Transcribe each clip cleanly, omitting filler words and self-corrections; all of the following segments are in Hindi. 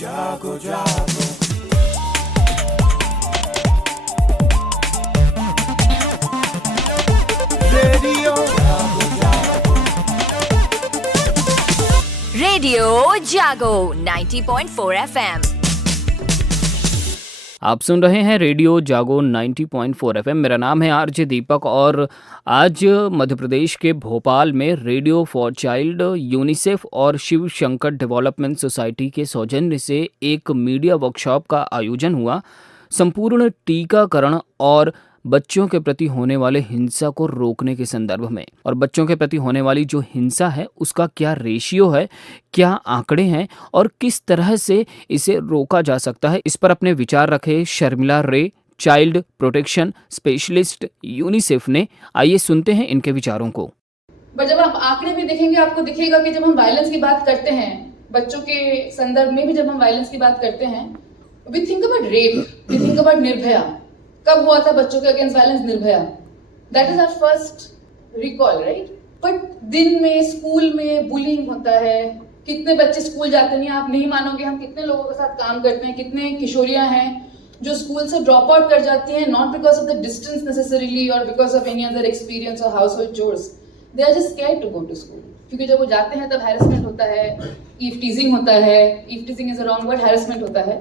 जागो जागो रेडियो जागो 90.4 FM। आप सुन रहे हैं रेडियो जागो 90.4 एफएम। मेरा नाम है आरजे दीपक और आज मध्य प्रदेश के भोपाल में रेडियो फॉर चाइल्ड, यूनिसेफ और शिव शंकर डेवलपमेंट सोसाइटी के सौजन्य से एक मीडिया वर्कशॉप का आयोजन हुआ। संपूर्ण टीकाकरण और बच्चों के प्रति होने वाले हिंसा को रोकने के संदर्भ में, और बच्चों के प्रति होने वाली जो हिंसा है उसका क्या रेशियो है, क्या आंकड़े हैं और किस तरह से इसे रोका जा सकता है, इस पर अपने विचार रखे शर्मिला रे, चाइल्ड प्रोटेक्शन स्पेशलिस्ट यूनिसेफ ने। आइए सुनते हैं इनके विचारों को। पर जब आप आंकड़े भी देखेंगे आपको दिखेगा कि जब हम वायलेंस की बात करते हैं, बच्चों के संदर्भ में भी जब हम वायलेंस की बात करते हैं, we think about rape, we think about Nirbhaya. कब हुआ था बच्चों के against violence? Nirbhaya. That is our first recall, right? But दिन में स्कूल में बुलिंग होता है, कितने बच्चे स्कूल जाते नहीं, आप नहीं मानोगे हम कितने लोगों के साथ काम करते हैं, कितने किशोरियां हैं जो स्कूल से ड्रॉप आउट कर जाती हैं, not because of the distance necessarily or because of any other experience or household chores, they are just scared to go to school. क्योंकि जब वो जाते हैं तब हैरेसमेंट होता है, ईव टीजिंग होता है, eve teasing is a wrong word, harassment होता है,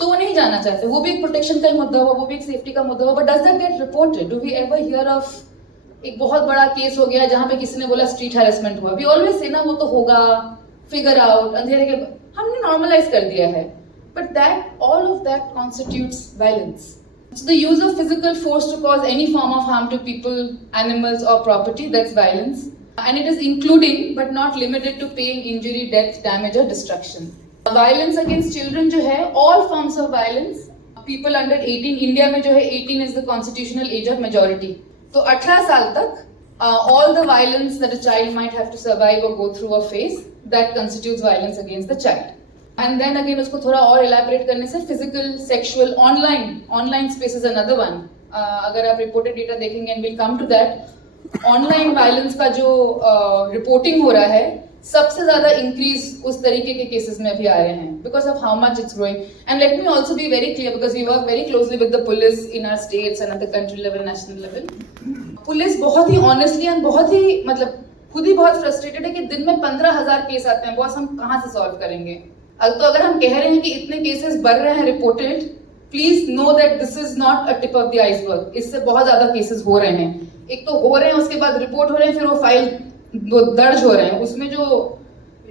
तो वो नहीं जाना चाहते। वो भी एक प्रोटेक्शन का ही मुद्दा हुआ, वो भी एक सेफ्टी का मुद्दा हुआ। But does that get reported? Do we ever hear of एक बहुत बड़ा केस हो गया जहां पे किसी ने बोला स्ट्रीट हैरेसमेंट हुआ? वी ऑलवेज से ना वो तो होगा, फिगर आउट, अंधेरे के हमने नॉर्मलाइज कर दिया है। But that all of that constitutes violence. So the use of physical force to cause any form of harm to people, animals or property, that's violence. And it is including but not limited to pain, injury, death, damage or destruction. Violence against children जो है, all forms of violence, people under 18, India में जो है 18 is the constitutional age of majority. तो 18 साल तक all the violence that a child might have to survive or go through or face, that constitutes violence against the child. And then again उसको थोड़ा और elaborate करने से physical, sexual, online space is another one. अगर आप reported data देखेंगे and we'll come to that, online violence का जो reporting हो रहा है सबसे ज्यादा increase उस तरीके के cases में अभी आ रहे हैं because of how much it's growing. And let me also be very clear because we work very closely with the police in our states and at the country level, national level. Police बहुत ही honestly and बहुत ही मतलब खुद ही बहुत frustrated है कि दिन में 15,000 केस आते हैं, बॉस हम कहाँ से सॉल्व करेंगे? तो अगर हम कह रहे हैं कि इतने केसेस बढ़ रहे हैं reported, please know that this is not a tip of the iceberg. इससे बहुत ज्यादा केसेस हो रहे हैं, एक तो हो रहे हैं, उसके बाद रिपोर्ट हो रहे हैं, फिर वो फाइल दर्ज हो रहे हैं, उसमें जो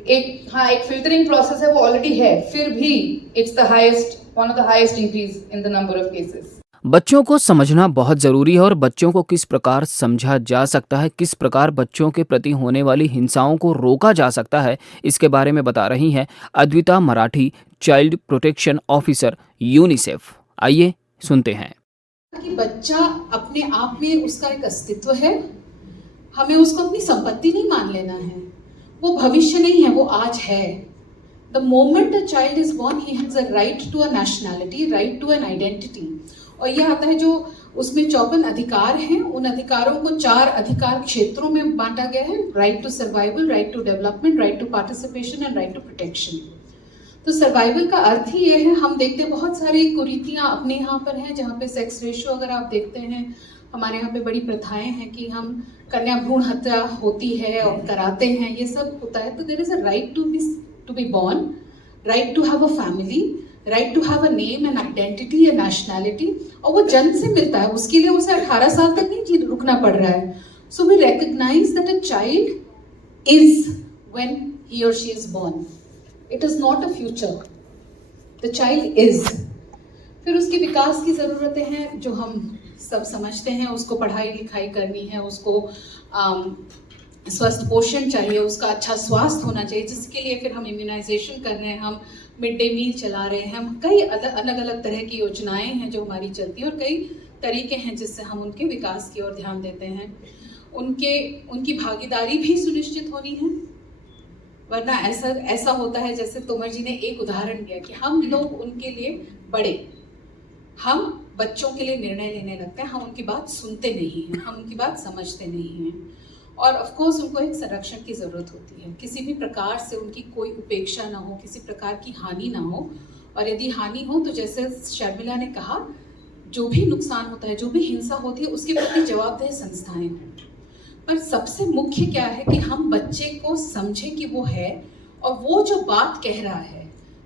एक फिल्टरिंग प्रोसेस है वो ऑलरेडी है, फिर भी it's the highest, one of the highest increase in the number of cases. बच्चों को समझना बहुत ज़रूरी है और बच्चों को किस प्रकार समझा जा सकता है, किस प्रकार बच्चों के प्रति होने वाली हिंसाओं को रोका जा सकता है, इसके बारे में बता रही हैं Advaita Marathi, child protection officer UNICEF. आइए सुनते हैं। कि बच्चा अपने आप में उसका एक अस्तित्व है, हमें उसको अपनी संपत्ति नहीं मान लेना है, वो भविष्य नहीं है, वो आज है। The moment a child is born he has a right to a nationality, right to an identity. और यह आता है जो उसमें 54 अधिकार हैं, उन अधिकारों को 4 अधिकार क्षेत्रों में बांटा गया है: right to survival, right to development, right to participation and right to protection. तो सर्वाइवल का अर्थ ही ये है, हम देखते हैं बहुत सारी कुरीतियाँ अपने यहाँ पर हैं जहाँ पे सेक्स रेशियो अगर आप देखते हैं, हमारे यहाँ पे बड़ी प्रथाएं हैं कि हम कन्या भ्रूण हत्या होती है और कराते हैं, ये सब होता है। तो there is a right to be born, right to have a family, right to have a name and identity and nationality, और वो जन्म से मिलता है, उसके लिए उसे 18 साल तक नहीं रुकना पड़ रहा है। So we recognise that a child is when he or she is born, it is not a future, the child is. फिर उसके विकास की ज़रूरतें हैं जो हम सब समझते हैं, उसको पढ़ाई लिखाई करनी है, उसको स्वस्थ पोषण चाहिए, उसका अच्छा स्वास्थ्य होना चाहिए, जिसके लिए फिर हम इम्यूनाइजेशन कर रहे हैं, हम मिड डे मील चला रहे हैं, हम कई अलग अलग तरह की योजनाएं हैं जो हमारी चलती हैं और कई तरीके हैं जिससे हम उनके विकास की ओर ध्यान देते हैं। उनकी भागीदारी भी सुनिश्चित होनी है, वरना ऐसा होता है जैसे तोमर जी ने एक उदाहरण दिया कि हम लोग उनके लिए बड़े, हम बच्चों के लिए निर्णय लेने लगते हैं, हम उनकी बात सुनते नहीं हैं, हम उनकी बात समझते नहीं हैं। और ऑफ कोर्स उनको एक संरक्षण की ज़रूरत होती है, किसी भी प्रकार से उनकी कोई उपेक्षा ना हो, किसी प्रकार की हानि ना हो, और यदि हानि हो तो जैसे शर्मिला ने कहा, जो भी नुकसान होता है, जो भी हिंसा होती है, उसके प्रति जवाबदेह संस्थाएं हैं। पर सबसे मुख्य क्या है कि हम बच्चे को समझें कि वो है, और वो जो बात कह रहा है,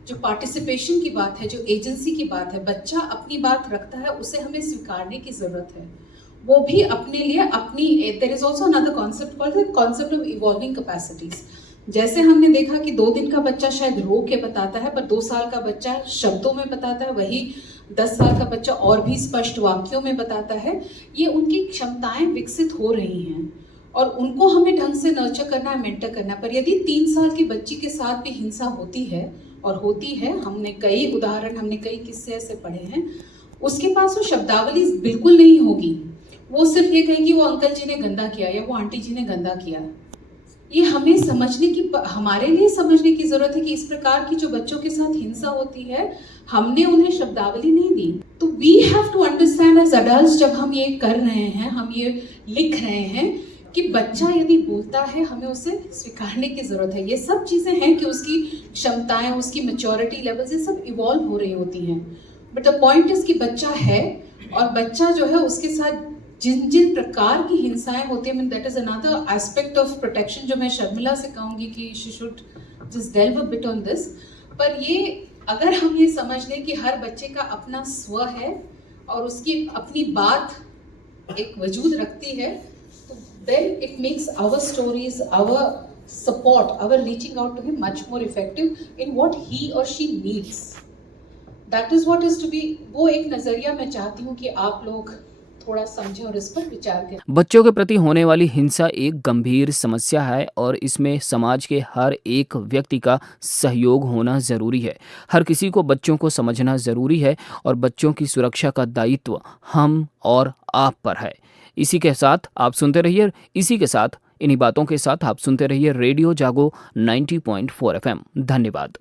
जो पार्टिसिपेशन की बात है, जो एजेंसी की बात है, बच्चा अपनी बात रखता है, उसे हमें स्वीकारने की जरूरत है। वो भी अपने लिए अपनी, there is also another concept called the concept of evolving capacities. जैसे हमने देखा कि 2 दिन का बच्चा शायद रो के बताता है, पर 2 साल का बच्चा शब्दों में बताता है, वही 10 साल का बच्चा और भी स्पष्ट वाक्यों में बताता है। ये उनकी क्षमताएं विकसित हो रही हैं और उनको हमें ढंग से नर्चर करना है, मेंटर करना है। पर यदि 3 साल की बच्ची के साथ भी हिंसा होती है, और होती है, हमने कई उदाहरण, हमने कई किस्से ऐसे पढ़े हैं, उसके पास वो शब्दावली बिल्कुल नहीं होगी। वो सिर्फ ये कहेगी वो अंकल जी ने गंदा किया या वो आंटी जी ने गंदा किया। ये हमें समझने की, हमारे लिए समझने की जरूरत है कि इस प्रकार की जो बच्चों के साथ हिंसा होती है, हमने उन्हें शब्दावली नहीं दी। तो we have to understand as adults, जब हम ये कर रहे हैं, हम ये लिख रहे हैं, कि बच्चा यदि बोलता है, हमें उसे स्वीकारने की जरूरत है। ये सब चीजें हैं कि उसकी क्षमताएं, उसकी मैच्योरिटी लेवल्स, ये सब इवॉल्व हो रही होती हैं। बट द पॉइंट इज कि बच्चा है, और बच्चा जो है उसके साथ जिन जिन प्रकार की हिंसाएं होती है, that is another aspect of protection जो मैं शर्मिला से कहूंगी कि she should just delve a bit on this. पर ये अगर हम ये समझ लें कि हर बच्चे का अपना स्व है और उसकी अपनी बात एक वजूद रखती है, then it makes our stories, our support, our reaching out to him much more effective in what he or she needs. That is what is to be, वो एक नजरिया मैं चाहती हूँ कि आप लोग थोड़ा समझें और इस पर विचार करें। बच्चों के प्रति होने वाली हिंसा एक गंभीर समस्या है और इसमें समाज के हर एक व्यक्ति का सहयोग होना ज़रूरी है। हर किसी को बच्चों को समझना ज़रूरी है और बच्चों की सुरक्षा का दायित्व हम और आप पर है। इसी के साथ आप सुनते रहिए, इन्हीं बातों के साथ आप सुनते रहिए रेडियो जागो 90.4 FM। धन्यवाद।